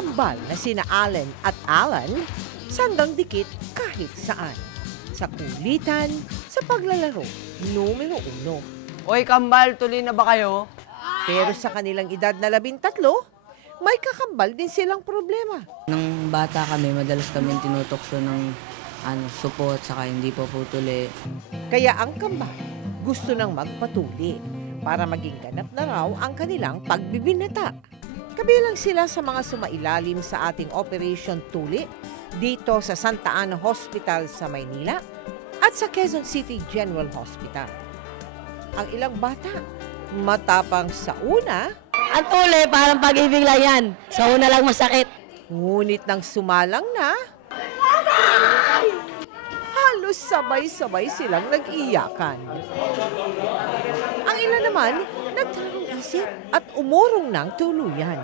magkakambal na sina Allen at Alan, sandang dikit kahit saan. Sa kulitan, sa paglalaro, numero 1. Oy, kambal, tuloy na ba kayo? Pero sa kanilang edad na 13, may kakambal din silang problema. Nung bata kami, madalas kami tinutokso ng supot, saka hindi pa putuli. Kaya ang kambal gusto nang magpatuli para maging ganap na raw ang kanilang pagbibinata. Kabilang sila sa mga sumailalim sa ating Operation Tuli dito sa Santa Ana Hospital sa Maynila at sa Quezon City General Hospital. Ang ilang bata, matapang sa una, Ang tuli, parang pag-ibig lang yan. Sa una lang masakit. ngunit nang sumalang na, halos sabay-sabay silang nag-iyakan. Ang ilan naman, nagtanong isip at umurong ng tuluyan.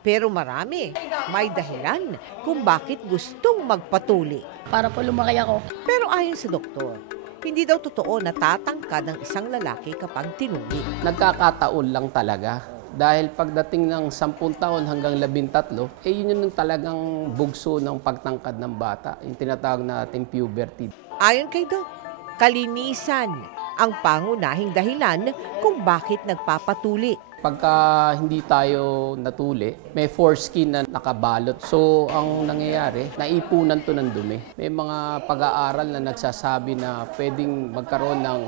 Pero marami, may dahilan kung bakit gustong magpatuli. Para po lumaki ako. Pero ayon sa doktor, hindi daw totoo na tatangkad ng isang lalaki kapag tinuli. Nagkakataon lang talaga. Dahil pagdating ng 10 taon hanggang 13, yun yung talagang bugso ng pagtangkad ng bata. Yung tinatawag natin puberty. Ayon kay Doc, kalinisan ang pangunahing dahilan kung bakit nagpapatuli. Pagka hindi tayo natuli, may foreskin na nakabalot. So, ang nangyayari, naipunan to ng dumi. May mga pag-aaral na nagsasabi na pwedeng magkaroon ng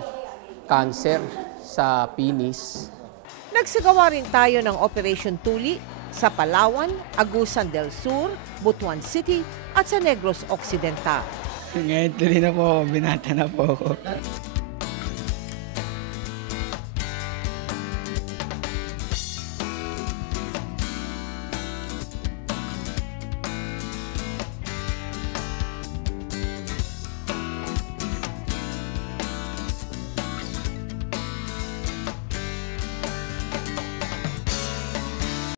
cancer sa penis. Nagsagawa rin tayo ng Operation Tuli sa Palawan, Agusan del Sur, Butuan City at sa Negros Occidental. Ngayon tuloy na po ako, binata na po ako.